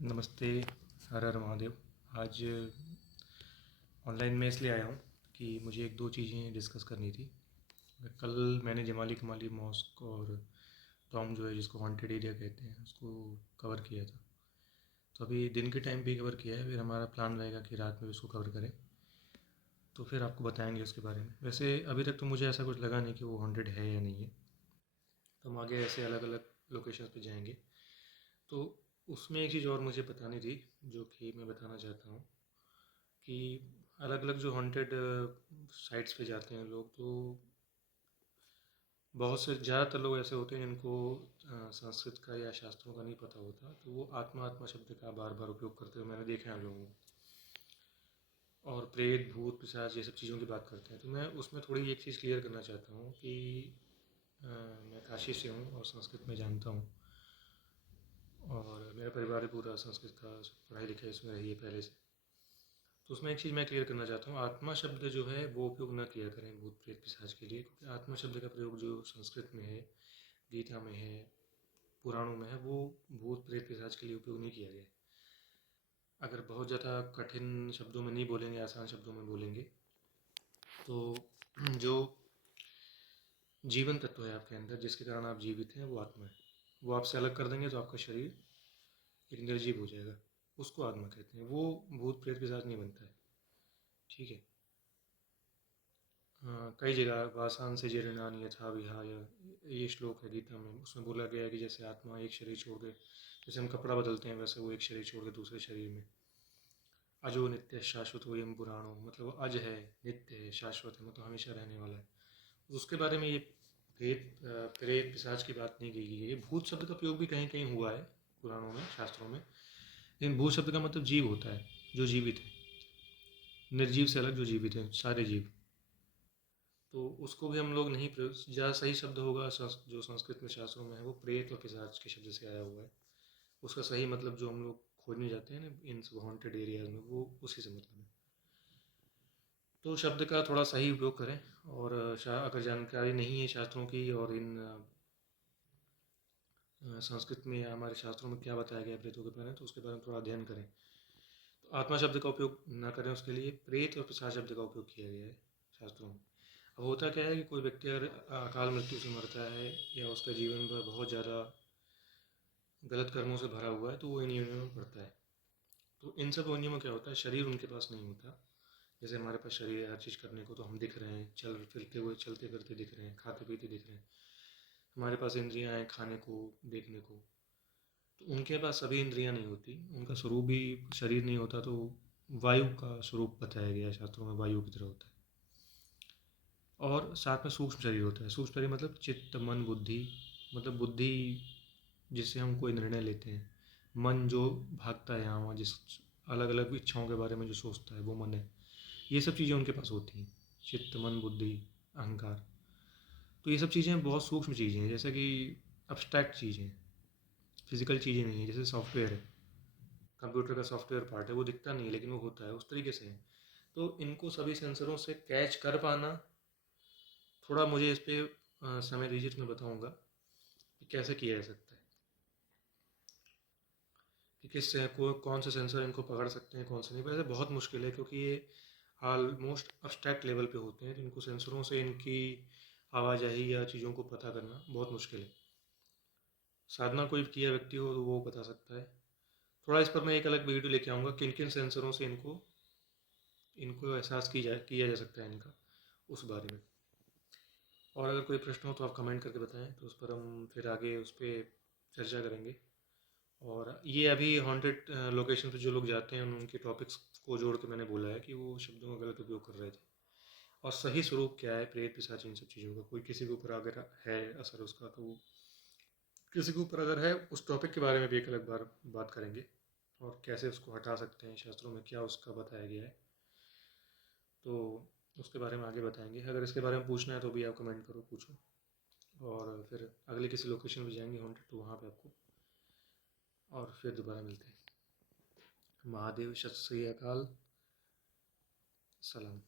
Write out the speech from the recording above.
नमस्ते। हर हर महादेव। आज ऑनलाइन में इसलिए आया हूँ कि मुझे एक दो चीज़ें डिस्कस करनी थी। कल मैंने जमाली कमाली मॉस्क और टॉम जो है जिसको हॉन्टेड एरिया कहते हैं उसको कवर किया था। तो अभी दिन के टाइम पे कवर किया है, फिर हमारा प्लान रहेगा कि रात में उसको कवर करें। तो फिर आपको बताएंगे उसके बारे में। वैसे अभी तक तो मुझे ऐसा कुछ लगा नहीं कि वो हॉन्टेड है या नहीं है। तो हम आगे ऐसे अलग अलग लोकेशंस पे जाएंगे। तो उसमें एक चीज़ और मुझे बतानी थी जो कि मैं बताना चाहता हूँ कि अलग अलग जो हॉन्टेड साइट्स पे जाते हैं लोग, तो बहुत से ज़्यादातर लोग ऐसे होते हैं जिनको संस्कृत का या शास्त्रों का नहीं पता होता, तो वो आत्मा आत्मा शब्द का बार बार उपयोग करते हुए मैंने देखा है लोगों को। और प्रेत भूत पिशाच ये सब चीज़ों की बात करते हैं। तो मैं उसमें थोड़ी एक चीज़ क्लियर करना चाहता हूँ कि मैं काशी से हूँ और संस्कृत में जानता हूँ, और मेरा परिवार भी पूरा संस्कृत का पढ़ाई लिखाई इसमें रही है पहले से। तो उसमें एक चीज़ मैं क्लियर करना चाहता हूँ, आत्मा शब्द जो है वो उपयोग ना किया करें भूत प्रेत पिशाच के लिए, क्योंकि आत्मा शब्द का प्रयोग जो संस्कृत में है, गीता में है, पुराणों में है, वो भूत प्रेत पिशाच के लिए उपयोग नहीं किया गया है। अगर बहुत ज़्यादा कठिन शब्दों में नहीं बोलेंगे, आसान शब्दों में बोलेंगे, तो जो जीवन तत्व है आपके अंदर जिसके कारण आप जीवित हैं वो आत्मा है। वो आपसे अलग कर देंगे तो आपका शरीर एक निर्जीव हो जाएगा। उसको आत्मा कहते हैं। वो भूत प्रेत पिशाच नहीं बनता है। ठीक है। हाँ, कई जगह वासान से जीर्णानि यथा विहाय, ये श्लोक है गीता में। उसमें बोला गया है कि जैसे आत्मा एक शरीर छोड़ के, जैसे हम कपड़ा बदलते हैं वैसे वो एक शरीर छोड़ के दूसरे शरीर में। अजो नित्य शाश्वत हो यम पुराणो, मतलब वो अज है, नित्य है, शाश्वत है, मतलब हमेशा रहने वाला है। उसके बारे में ये प्रेत पिशाच की बात नहीं की गई है। ये भूत शब्द का प्रयोग भी कहीं कहीं हुआ है पुराणों में, शास्त्रों में। लेकिन भूत शब्द का मतलब जीव होता है, जो जीवित है। निर्जीव से अलग जो जीवित है, सारे जीव। तो उसको भी हम लोग नहीं प्रयोग, ज़्यादा सही शब्द होगा जो संस्कृत में शास्त्रों में है वो प्रेत और पिशाच के शब्द से आया हुआ है। उसका सही मतलब जो हम लोग खोजने जाते हैं ना इन सब हॉन्टेड एरियाज में, वो उसी से मतलब है। तो शब्द का थोड़ा सही उपयोग करें। और अगर जानकारी नहीं है शास्त्रों की और इन संस्कृत में या हमारे शास्त्रों में क्या बताया गया है प्रेतों के बारे में, तो उसके बारे में थोड़ा अध्ययन करें। तो आत्मा शब्द का उपयोग ना करें, उसके लिए प्रेत और पिशाच शब्द का उपयोग किया गया है शास्त्रों में। अब होता क्या है कि कोई व्यक्ति अगर अकाल मृत्यु से मरता है या उसका जीवन भर बहुत ज़्यादा गलत कर्मों से भरा हुआ है, तो वो इन योनियों में पड़ता है। तो इन सब योनियों में क्या होता है, शरीर उनके पास नहीं होता। जैसे हमारे पास शरीर है हर चीज़ करने को, तो हम दिख रहे हैं, चल फिरते हुए चलते फिरते दिख रहे हैं, खाते पीते दिख रहे हैं। हमारे पास इंद्रियां हैं खाने को, देखने को। तो उनके पास सभी इंद्रियां नहीं होती, उनका स्वरूप भी शरीर नहीं होता। तो वायु का स्वरूप बताया गया है शास्त्रों में, वायु की तरह होता है। और साथ में सूक्ष्म शरीर होता है। सूक्ष्म शरीर मतलब चित्त मन बुद्धि, मतलब बुद्धि जिससे हम कोई निर्णय लेते हैं। मन जो भागता है यहाँ वहाँ, जिस अलग अलग इच्छाओं के बारे में जो सोचता है वो मन है। ये सब चीज़ें उनके पास होती हैं, चित्त मन बुद्धि अहंकार। तो ये सब चीज़ें बहुत सूक्ष्म चीज़ें हैं, जैसे कि अब्स्ट्रैक्ट चीज़ें हैं, फिजिकल चीज़ें नहीं है। जैसे सॉफ्टवेयर है, कंप्यूटर का सॉफ्टवेयर पार्ट है, वो दिखता नहीं है लेकिन वो होता है, उस तरीके से है। तो इनको सभी सेंसरों से कैच कर पाना, थोड़ा मुझे इस पर समय दीजिए तो मैं बताऊँगा कि कैसे किया जा सकता है, कि किस से को कौन से सेंसर इनको पकड़ सकते हैं कौन से नहीं। वैसे बहुत मुश्किल है क्योंकि ये ऑलमोस्ट अब्स्ट्रैक्ट लेवल पे होते हैं, जिनको सेंसरों से इनकी आवाजाही या चीज़ों को पता करना बहुत मुश्किल है। साधना कोई किया व्यक्ति हो तो वो बता सकता है। थोड़ा इस पर मैं एक अलग वीडियो लेके आऊँगा, किन किन सेंसरों से इनको इनको एहसास किया जा सकता है इनका, उस बारे में। और अगर कोई प्रश्न हो तो आप कमेंट करके बताएं, तो उस पर हम फिर आगे उस पर चर्चा करेंगे। और ये अभी हॉन्टेड लोकेशन पे जो लोग जाते हैं उनके टॉपिक्स को जोड़ के मैंने बोला है कि वो शब्दों का गलत उपयोग कर रहे थे। और सही स्वरूप क्या है प्रेत पिशाच इन सब चीज़ों का, कोई किसी के ऊपर अगर है असर उसका, तो वो किसी के ऊपर अगर है, उस टॉपिक के बारे में भी एक अलग बार बात करेंगे। और कैसे उसको हटा सकते हैं, शास्त्रों में क्या उसका बताया गया है, तो उसके बारे में आगे बताएंगे। अगर इसके बारे में पूछना है तो भी आप कमेंट करो, पूछो। और फिर अगले किसी लोकेशन पे जाएंगे हॉन्टेड, तो वहाँ पे आपको और फिर दोबारा मिलते हैं। महादेव, सत श्री अकाल, सलाम।